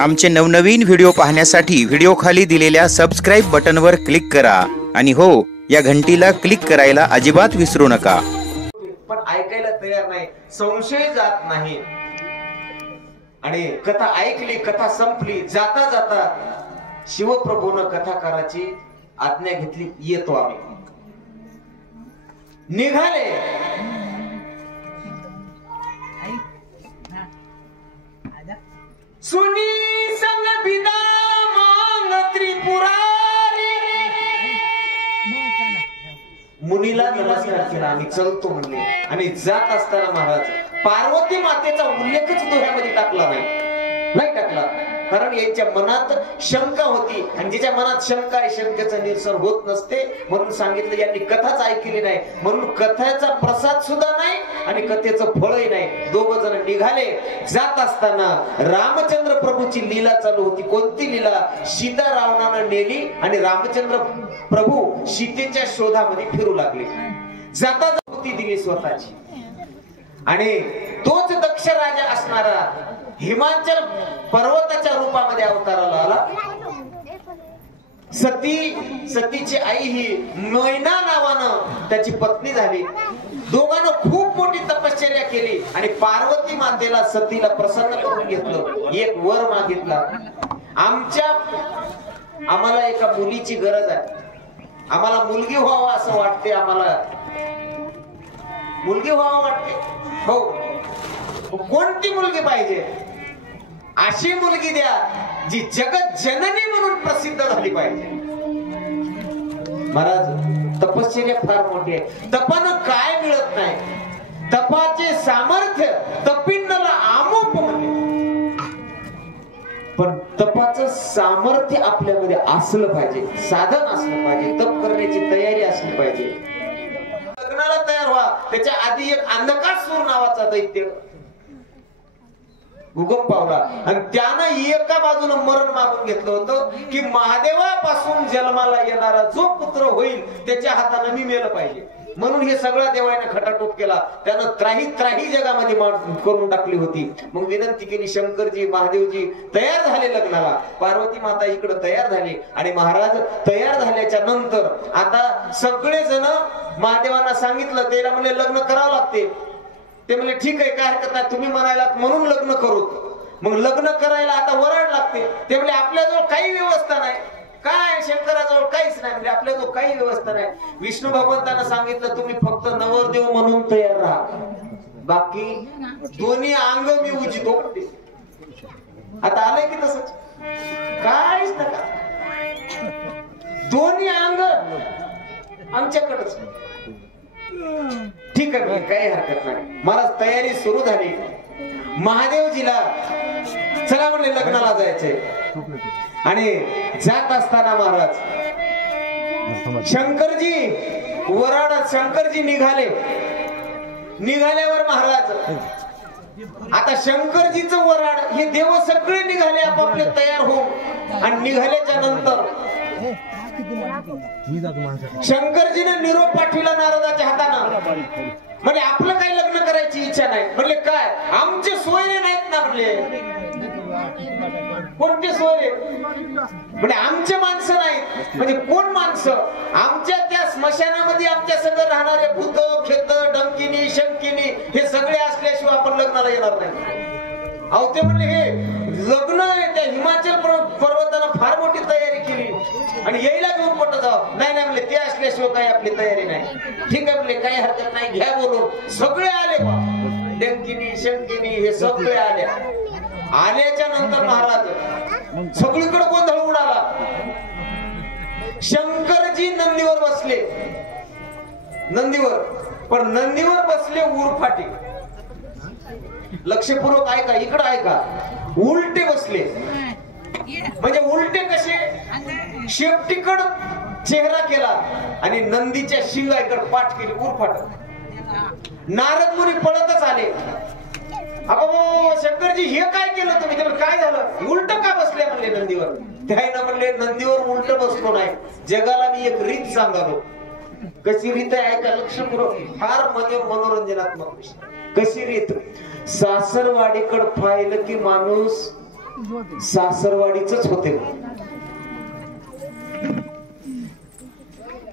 आमचे नवनवीन व्हिडिओ पाहण्यासाठी व्हिडिओ खाली दिलेल्या सबस्क्राइब बटनवर क्लिक करा आणि हो, या घंटीला क्लिक करायला अजिबात विसरू नका. पण ऐकायला तयार नाही, संशय जात नाही. आणि कथा ऐकली, कथा संपली. जाता जाता शिवप्रभूनं कथाकाराची आज्ञा घेतली, येतो आम्ही. निघाले. सुनी संग बिदा मांग त्रिपुरारी. मुनीला नमस्कार केला आणि चलतो म्हणले. आणि जात असताना महाराज पार्वती मातेचा उल्लेखच दोह्यामध्ये टाकला नाही टाकला. कारण यांच्या मनात शंका होती आणि ज्याच्या मनात शंका आहे शंकेचं निरसन होत नसते. म्हणून सांगितलं यांनी कथाच ऐकली नाही, म्हणून कथेचा प्रसाद सुद्धा नाही आणि कथेचं फळही नाही. दोघ जण निघाले. जात असताना रामचंद्र प्रभूची लीला चालू होती. कोणती लीला? सीता रावणानं नेली आणि रामचंद्र प्रभू सीतेच्या शोधामध्ये फिरू लागले. जाता जाती दिली स्वतःची. आणि तोच दक्ष राजा असणारा हिमाचल पर्वताच्या रूपामध्ये अवताराला आला. सतीची आई ही मैना नावानं त्याची पत्नी झाली. दोघांना खूप मोठी तपश्चर्या केली आणि पार्वती मातेला सतीला प्रसन्न करून घेतलं. एक वर मागितला, आम्हाला एका मुलीची गरज आहे. आम्हाला मुलगी व्हावं असं वाटते. आम्हाला मुलगी व्हावं वाटते. हो, कोणती मुलगी पाहिजे? अशी मुलगी द्या जी जगत जननी म्हणून प्रसिद्ध झाली पाहिजे. महाराज तपश्चर्या फार मोठी आहे. तपानं काय मिळत नाही. तपाचे सामर्थ्य तपिंडला आमोप म्हणले. पण तपाचं सामर्थ्य आपल्यामध्ये असलं पाहिजे, साधन असलं पाहिजे, तप करण्याची तयारी असली पाहिजे. लग्नाला तयार व्हा. त्याच्या आधी एक अंधकासूर नावाचा दैत्य उगम पावला आणि त्यानं एका बाजूला मरण मागून घेतलं होतं की महादेवापासून जन्माला येणारा जो पुत्र होईल त्याच्या हाताने मी मेलं पाहिजे. म्हणून हे सगळं देवाने खटाटोप केला. त्यानं त्राही जगामध्ये करून टाकली होती. मग विनंती केली. शंकरजी महादेवजी तयार झाले लग्नाला. पार्वती माता इकडे तयार झाली आणि महाराज तयार झाल्याच्या नंतर आता सगळे जण महादेवांना सांगितलं. त्याला म्हणले लग्न करावं लागते. ते म्हणले ठीक आहे, काय हरकत नाही, तुम्ही म्हणायला म्हणून लग्न करू. मग लग्न करायला आता वराड लागते. ते म्हणले आपल्याजवळ काही व्यवस्था नाही. काय शंकराजवळ काहीच नाही. म्हणजे आपल्याजवळ काही व्यवस्था नाही. विष्णू भगवंतांना सांगितलं तुम्ही फक्त नवरदेव म्हणून तयार राहा, बाकी दोन्ही अंग मी उजितो. आता आलंय की तसंच काहीच नका, दोन्ही अंग आमच्याकडेच. ठीक आहे, काही हरकत नाही. मला तयारी सुरू झाली. महादेवजीला चला म्हणले लग्नाला जायचंय. आणि जात असताना महाराज शंकरजी निघाले. निघाल्यावर महाराज आता शंकरजीचं वराड हे देव सगळे निघाले आपापले तयार होऊन. आणि निघाल्याच्या नंतर शंकरजीने निरोप पाठविला नारदाच्या हातानं. म्हणजे आपलं काही लग्न करायची इच्छा नाही. म्हणले काय आमचे सोयरे नाहीत ना. म्हणले कोणते सोयरे? म्हणजे आमचे माणसं नाहीत. म्हणजे कोण माणसं? आमच्या त्या स्मशानामध्ये आमच्या सगळं राहणारे भूत खेत डंकिनी शंकिनी हे सगळे असल्याशिवाय आपण लग्नाला येणार नाही. अहो ते म्हणले हे लग्न आहे. त्या हिमाचल पर्वतानं फार मोठी तयारी केली आणि यायला घेऊन पटत जावं. नाही म्हणले ते असल्याशिवाय काही आपली तयारी नाही. ठीक आहे म्हणले काही हरकत नाही, घ्या बोलून. सगळे आले बा, डंकिनी शंकिनी हे सगळे आले. आल्याच्या नंतर महाराज सगळीकडे गोंधळ उडाला. शंकरजी नंदीवर बसले. नंदीवर पण नंदीवर बसले उरफाटे. लक्षपूर्वक ऐका, इकडं ऐका. उलटे बसले. म्हणजे उलटे कसे? शेपटीकड चेहरा केला आणि नंदीच्या शिंगाईकडे पाठ केली उरफाट. नारद मुनी पळतच आले. अगो शंकरजी हे काय केलं तुम्ही? काय झालं? उलट का बसले म्हणले नंदीवर. त्याने म्हणले नंदीवर उलट बसलो नाही, जगाला मी एक रीत सांगालो. कशी रीत आहे ऐका लक्षपूर्वक. फार म्हणजे मनोरंजनात्मक विषय. कशी रीत? सासरवाडीकडे पाहिलं की माणूस सासरवाडीच होते.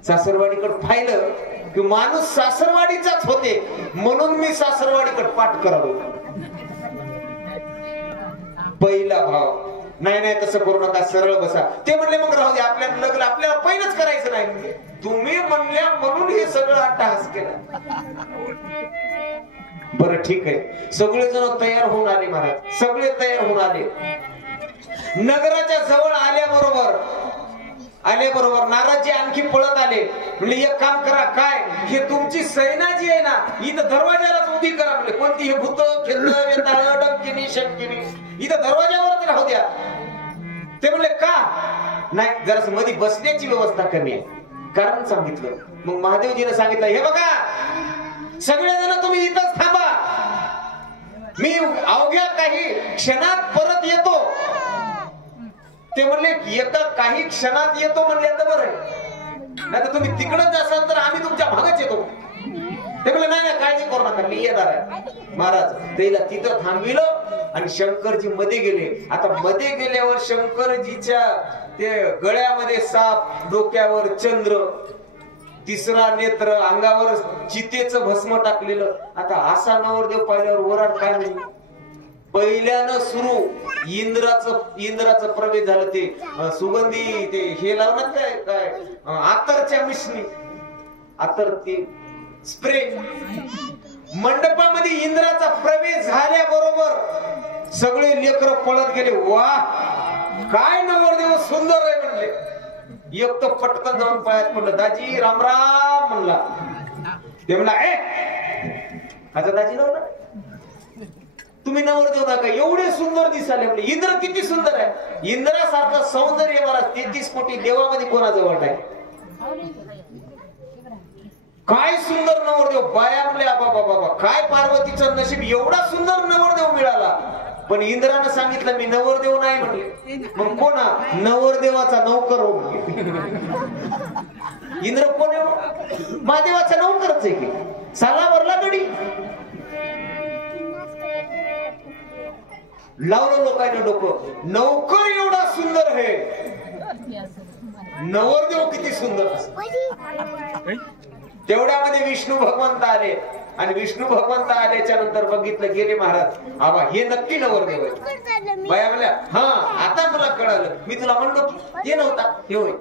सासरवाडीकडे पाहिलं की माणूस सासरवाडीचाच होते, म्हणून मी सासरवाडीकडे पाठ करावं. पहिला भाव, नाही नाही तसं करू नका, सरळ बसा. ते म्हणले मग राहू दे, आपल्याला लग्न आपल्याला पहिलंच करायचं नाही. तुम्ही म्हणल्या म्हणून हे सगळं अट्टहास केला. बरं ठीक आहे, सगळेजण तयार होऊन आले महाराज, सगळे तयार होऊन आले. नगराच्या जवळ आल्याबरोबर नाराजी आणखी पळत आले. म्हणजे एक काम करा, काय हे तुमची सेना जी आहे ना, इथं दरवाजालाच उभी करा. म्हणजे कोणती हे भूत खेळ वेताळ डंकिनी शंकिनी इथं दरवाजावरच राहू द्या. ते म्हणले का नाही, जरास मध्ये बसण्याची व्यवस्था कमी आहे. कारण सांगितलं. मग महादेवजीने सांगितलं, हे बघा सगळेजण तुम्ही इथंच थांबा, मी अवघ्या काही क्षणात परत येतो. ते म्हणले एका काही क्षणात येतो म्हणले तर बरं आहे, नाही तर तुम्ही तिकडच असाल तर आम्ही तुमच्या भागात येतो. ते म्हणले नाही नाही काळजी करू नका, मी येणार आहे. महाराज त्याला तिथं थांबविलं आणि शंकरजी मध्ये गेले. आता मध्ये गेल्यावर शंकरजीच्या ते गळ्यामध्ये साप, डोक्यावर चंद्र, तिसरा नेत्र, अंगावर चितेचं भस्म टाकलेलं. आता असा नवरदेव पाहिल्यावर वराड काय म्हणजे पहिल्यानं सुरू इंद्राचं प्रवेश झालं. ते सुगंधी ते हे लावणार काय आतरच्या मिशनी, आतर ते स्प्रे. मंडपामध्ये इंद्राचा प्रवेश झाल्याबरोबर सगळे लेकर पळत गेले. वा काय नवरदेव सुंदर आहे म्हणले. एक तर पटकन जाऊन पायात म्हणलं, दाजी राम राम म्हणला. ते म्हणला आता दाजी नवरा तुम्ही नवरदेव नका, एवढे सुंदर दिसाले. म्हणजे इंद्र किती सुंदर आहे. इंद्रासारखं सौंदर्य मला 33 कोटी देवामध्ये कोणाजवळ नाही. काय सुंदर नवरदेव. बाया म्हणल्या बाबा बाबा काय पार्वतीचं नशीब, एवढा सुंदर नवरदेव मिळाला. पण इंद्रानं सांगितलं मी नवरदेव नाही म्हणले. मग कोणा नवरदेवाचा नौकर हो. इंद्र कोण आहे? महादेवाचा नौकरच आहे की. सालावरला गडी लावलं लोकांनी डोकं. नौकर एवढा सुंदर आहे, नवरदेव किती सुंदर. तेवढ्यामध्ये विष्णू भगवंत आले आणि विष्णू भगवंत आल्याच्या नंतर बघितलं गेले महाराज, आबा हे नक्की नवरदेव आहे. बाया म्हणल्या हा आता मला कळालं, मी तुला म्हणलो की हे नव्हता हे होय.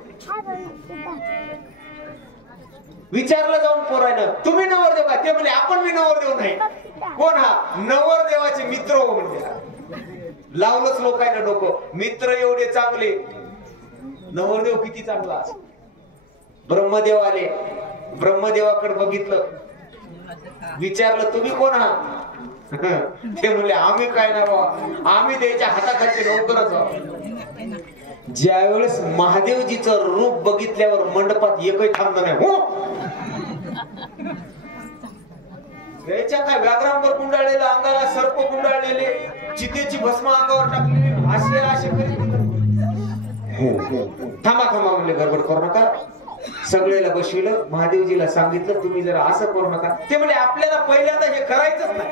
विचारलं जाऊन पोरायनं तुम्ही नवरदेव का? ते म्हणले आपण मी नवरदेव नाही. कोण हा? नवरदेवाचे मित्र हो म्हणजे. लावलंच लोकांना डोकं. मित्र एवढे चांगले, नवरदेव किती चांगला. ब्रह्मदेव आले, ब्रह्मदेवाकडे बघितलं, विचारलं तुम्ही कोण आहात? ते म्हणले आम्ही काय ना बाबा, आम्ही त्याच्या हाताखालचे नौकरच आहोत. ज्यावेळेस महादेवजीचं रूप बघितल्यावर मंडपात एकही थांबलं नाही. हो याच्या काय व्याघ्रांवर गुंडाळलेलं, अंगाला सर्प गुंडाळलेले, चितेची भस्म अंगावर टाकलेली, असे थांबा थांबा म्हणले, गडबड करू नका. सगळ्याला बसविलं, महादेवजीला सांगितलं तुम्ही जरा असं करू नका. ते म्हणजे आपल्याला पहिल्यांदा हे करायचंच नाही.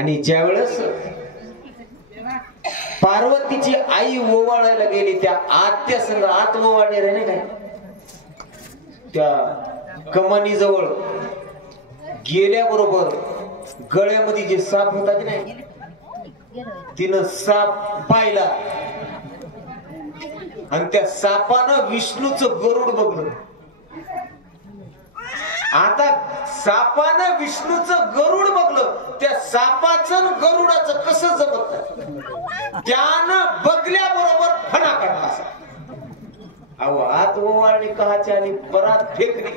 आणि ज्यावेळेस पार्वतीची आई ओवाळायला गेली त्या आत्या संग आत ओवाळणे रे, नाही काय त्या कमानी जवळ गेल्याबरोबर गळ्यामध्ये जे साप होता की नाही, तिनं साप पाहिला आणि त्या सापानं विष्णूचं गरुड बघलं. आता सापानं विष्णूचं गरुड बघलं, त्या सापाचं गरुडाचं कसं जमत नाही, त्यानं बघल्याबरोबर फणा काढला असा. अहो आत ओवाळणी कहाच्या आणि परात फेकली.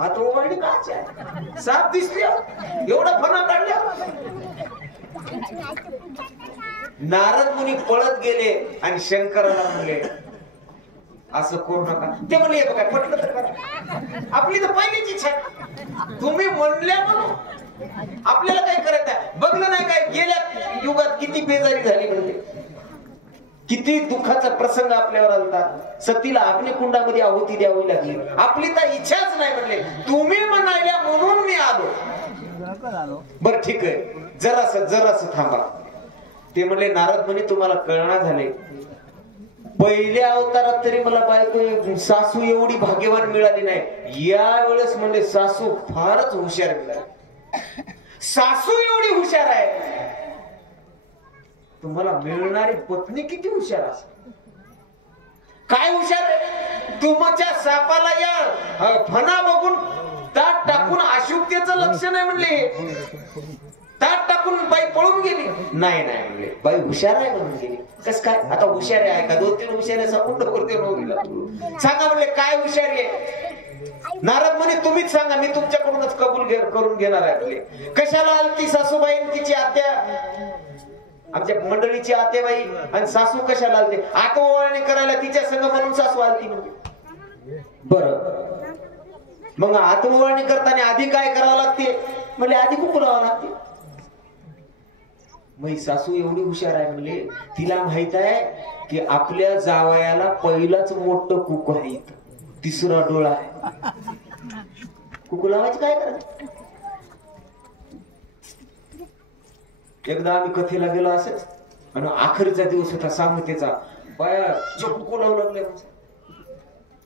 आत ओवाळणी कहाच्या, साप दिसल्या एवढा फणा काढल्या. नारद मुनी पळत गेले आणि शंकराला म्हणले असं करू नका. ते म्हणले बघा पटलं तर करा, आपली तर पहिलीच इच्छा, तुम्ही म्हणल्या म्हणून आपल्याला काय करत आहे. बघलं नाही काय गेल्या युगात किती बेजारी झाली, म्हणजे किती दुःखाचा प्रसंग आपल्यावर आलता. सतीला अग्निकुंडामध्ये आहुती द्यावी लागली. आपली तर इच्छाच नाही, म्हणले तुम्ही म्हणाल्या म्हणून मी आलो. बर ठीक आहे, जरासं थांबा. ते म्हणले नारद म्हणे तुम्हाला कळना झाले, पहिल्या अवतारात तरी मला बायको सासू एवढी भाग्यवान मिळाली नाही, या वेळेस म्हणजे सासू फारच हुशार मिळाली. सासू एवढी हुशार आहे, तुम्हाला मिळणारी पत्नी किती हुशार असेल. काय हुशार आहे, तुमच्या सापाला या फणा बघून ताट टाकून अशुद्धतेचं लक्षण आहे म्हणले, ताट टाकून बाई पळून गेली. नाही म्हणले बाई हुशार आहे म्हणून गेली. कस काय आता हुशार आहे का, 2-3 हुशार सांगून सांगा म्हणले काय हुशारी आहे. नारद म्हणे तुम्हीच सांगा, मी तुमच्याकडूनच कबूल करून घेणार आहे. कशाला आलती सासूबाई तिची आत्या, आमच्या मंडळीची आत्याबाई, आणि सासू कशाला आलते, आत ओवाळणी करायला तिच्या संग म्हणून सासू आलती म्हणजे. बरं मग आत ओवाळणी करताना आधी काय करावं लागते, म्हणजे आधी कुकू लावावं लागते. मग सासू एवढी हुशार आहे म्हणले, तिला माहित आहे की आपल्या जावयाला पहिलाच मोठं कुकू आहे, तिसरा डोळा आहे, कुकू लावायचं काय करायचं. एकदा आम्ही कथेला गेलो असंच, आणि आखरीचा दिवस होता सामतेचा, बाया कुकू लावू लागले,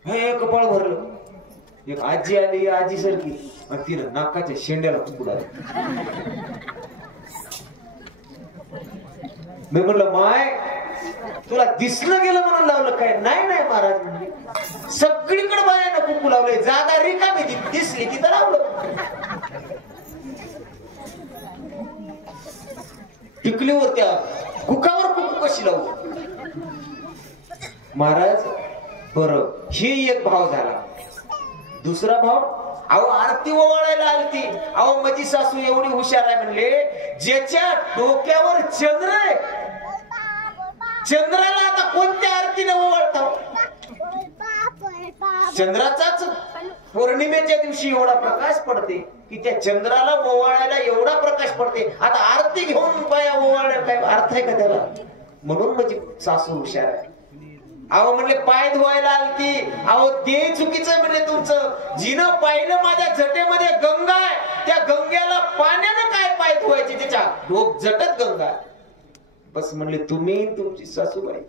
हे कपाळ भरलं. एक आजी आली, आजी सारखी, आणि तिनं नाकाच्या शेंड्याला कुकू लावलं. मी म्हणलं माय तुला दिसलं गेलं म्हणून लावलं काय. नाही महाराज म्हणजे सगळीकडे बायानं कुकू लावलंय, जागा रिकामी दिसली तिथं लावलं. टिकलीवर त्या कुकावर कुकू कशी लावू महाराज. बरं हे एक भाव झाला. दुसरा भाव, अहो आरती ओवाळायला आलती, अहो माझी सासू एवढी हुशार आहे म्हणले, ज्याच्या डोक्यावर चंद्र आहे, चंद्राला आता कोणत्या आरतीने ओवाळता, चंद्राचाच पौर्णिमेच्या दिवशी एवढा प्रकाश पडते की त्या चंद्राला ओवाळायला एवढा प्रकाश पडते. आता आरती घेऊन बाया ओवाळण्या काय अर्थ आहे का त्याला, म्हणून माझी सासू हुशार आहे. अहो म्हणले पाय धुवायला आलती, अहो ते चुकीचं म्हणले तुमचं, जिनं पाहिलं माझ्या जटेमध्ये गंगा आहे, त्या गंग्याला पाण्यानं काय पाय धुवायचे, त्याच्या डोक जटत गंगा. बस म्हणले तुम्ही तुमची सासूबाई,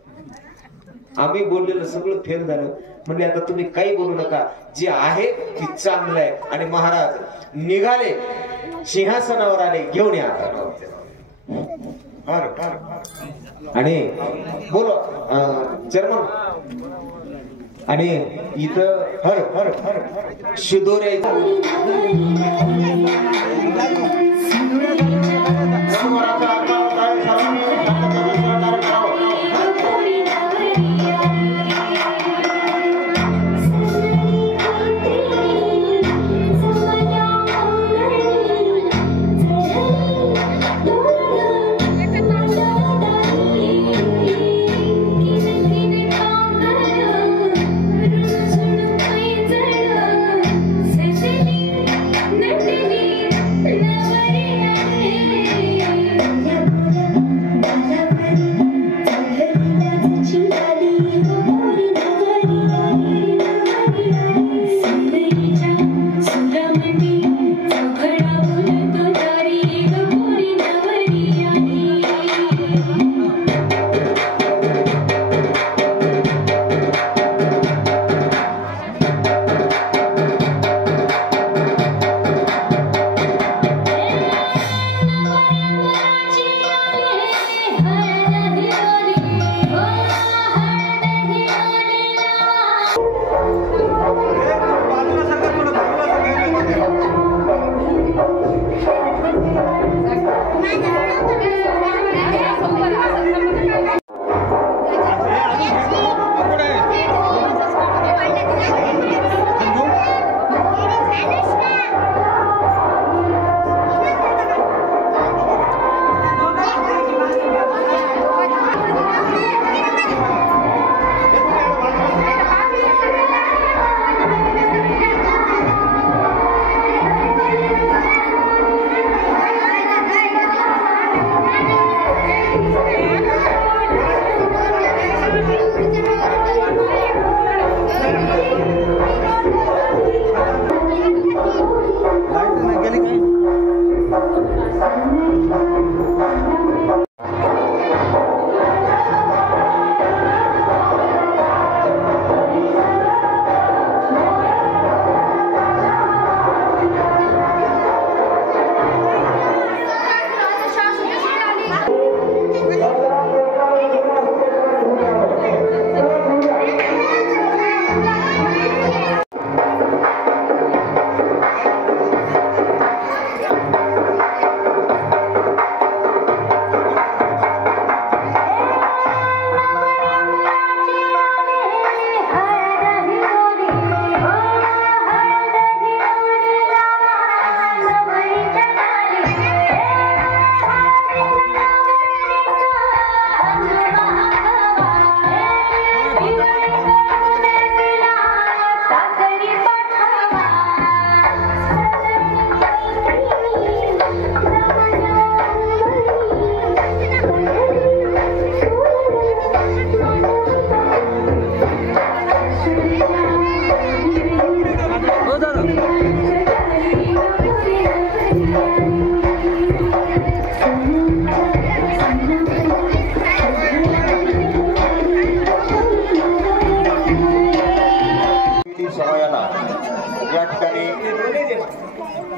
आम्ही बोललेलं सगळं फेल झालं. म्हणले आता तुम्ही काही बोलू नका, जे आहे ते चांगलं आहे. आणि महाराज निघाले, सिंहासनावर आले, घेऊन या आणि बोलो चर्मन, आणि इथं हर हर हर शिदोरे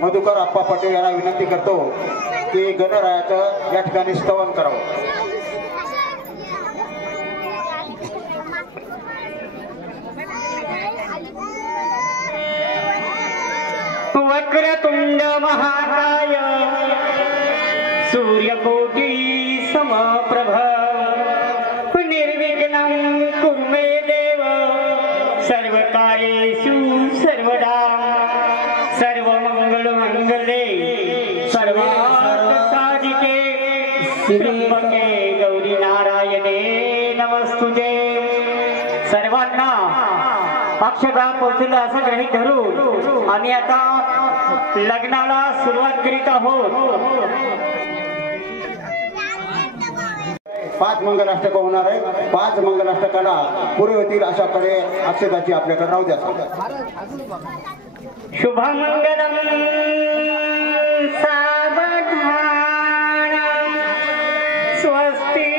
मधुकर आप्पा पटेल यांना विनंती करतो की गणरायाचं या ठिकाणी स्तवन करावं. वक्रतुंड महाकाय सूर्यकोटी समप्रभ निर्विघ्नं कुरु मे देव सर्वकार्येषु सर्वदा सर्वमंगलमंगले सर्वार्थसाधिके त्र्यंबके गौरी नारायणे नमस्तुते. सर्वांना अक्षता पोचलं असं गृहीत धरून आम्ही आता लग्नाला सुरुवात करीत आहोत. 5 मंगलाष्टक होणार आहे. 5 मंगलाष्टकाला पुरे होतील अशाकडे अक्षताची आपल्याकडे राहू द्या. शुभमंगलम सावधान स्वस्ति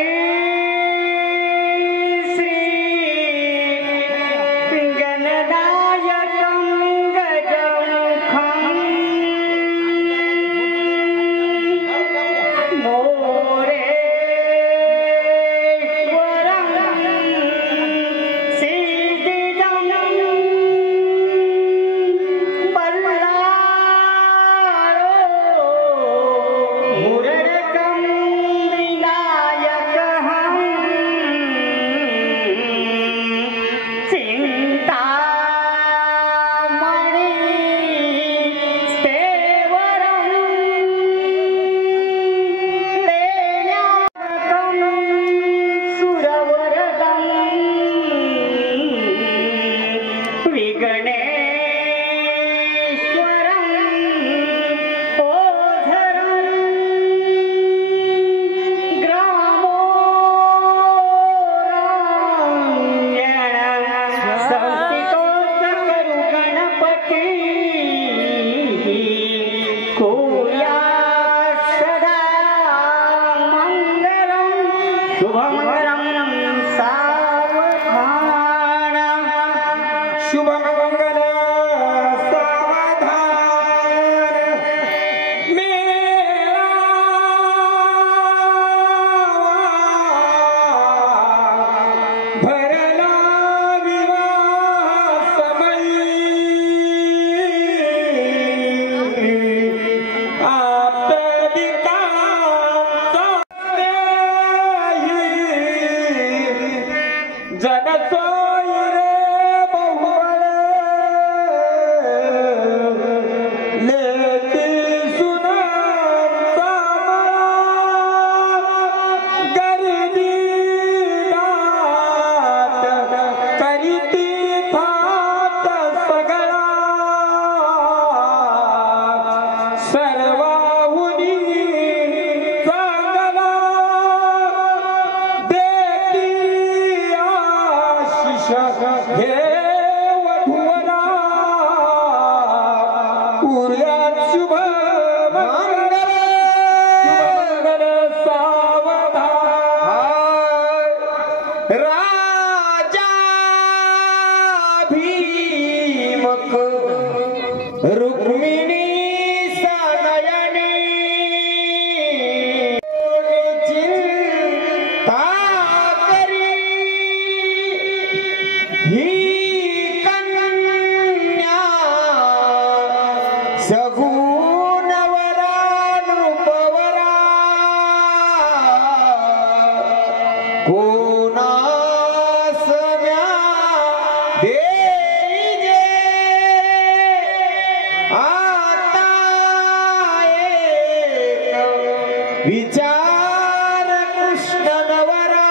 विचार कृष्ण नवरा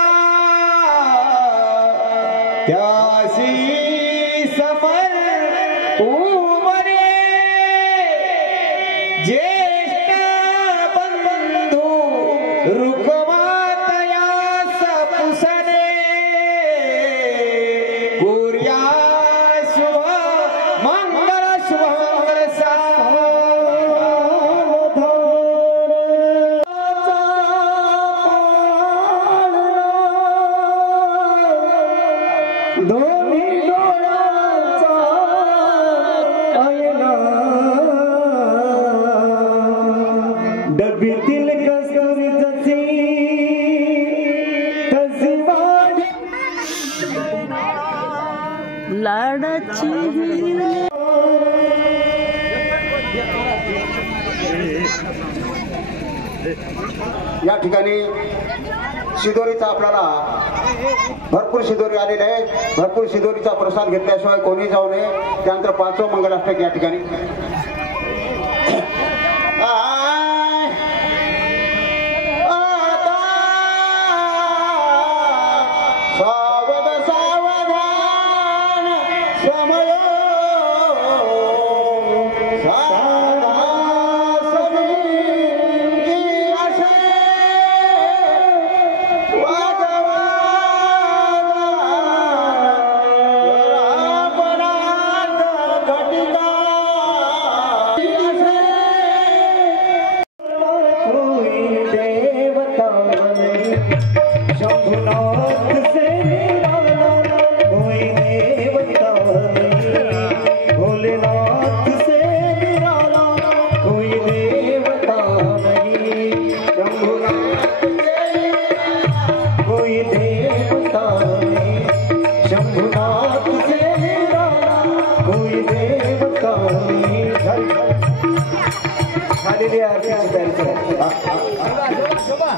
त्यासी समर उमरे ज्येष्ठ बंधू रुक्मातया सपुसने कुर्या शुभ मंगल दोन्ही डोळ्याचा ऐना डबीतील कस्तुरी जशी तशी वाढ लाडाची या ठिकाणी शिदोरीचा आपल्याला भरपूर शिदोरी आलेले आहे. भरपूर शिदोरीचा प्रसाद घेतल्याशिवाय कोणी जाऊ नये. त्यानंतर 5वं मंगलाष्टक या ठिकाणी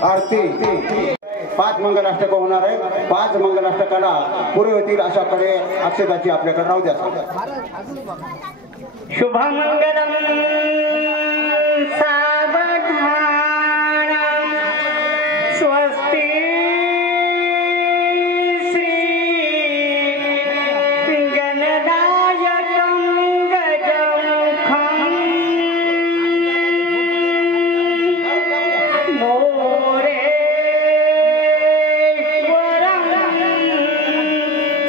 आरती 5 मंगलाष्टक होणार आहे. 5 मंगलाष्टकाला पुरे होतील अशाकडे अक्षताची आपल्याकडे राहू द्या. शुभमंगलम सावधान स्वस्ति श्री गणनायकं गजमुखं मोरेश्वरं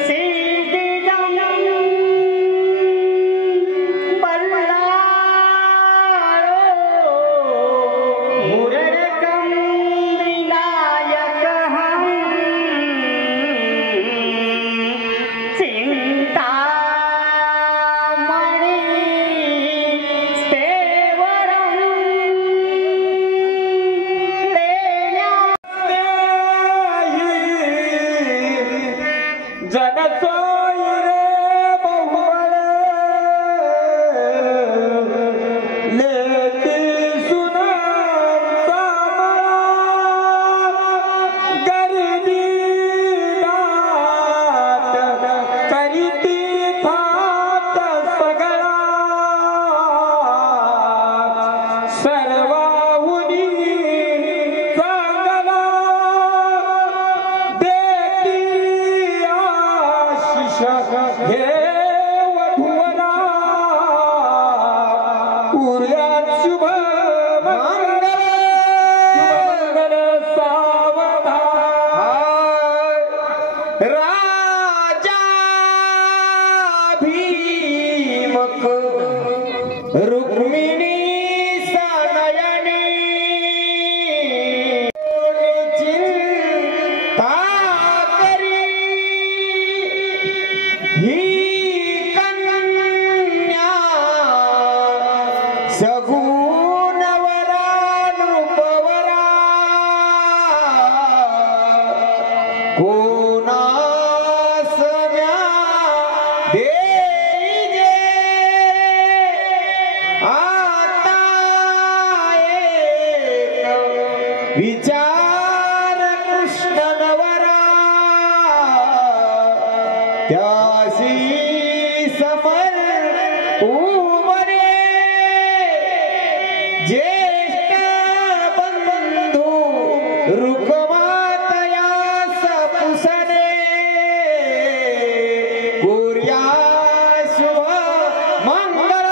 सिद्धिदं मुरडकं विनायकहं चिन्तामणि स्तेवरं जनसोयरे बहुवळ लेती सुनाचा गरिबी दात करीती थात सगळा सर्वाहुनी चांगला देती आशिष हे वधूवरा पुऱ्यात शुभ मंगल सावधान राजा भीमक रुक्मिणी सनयनी चिंता करी ही कन्या सगुणवरा नृपवरा कोणास म्या देई जे आता एक विचार कृष्ण नवरा त्यासी समर उमरे ज्येष्ठ बंधू रुक्मातया सपुसने कुर्या शुभ मंगल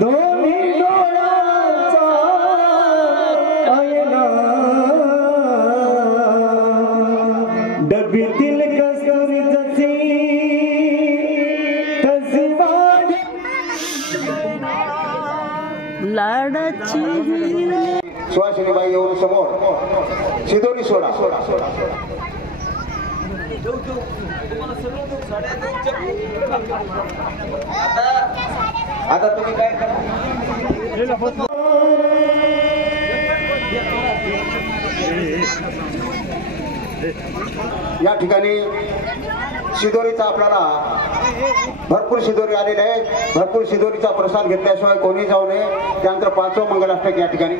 दोन्ही डोळ्याचा आयना डबीतील कस्तुरी जशी तशी वाढ लाडाची सुहासिनीबाई येऊन समोर शिदोरी सोडा. आता तुम्ही काय करा या ठिकाणी शिदोरीचा आपल्याला भरपूर शिदोरी आलेले आहे. भरपूर शिदोरीचा प्रसाद घेतल्याशिवाय कोणी जाऊ नये. त्यानंतर 5वं मंगलाष्टक या ठिकाणी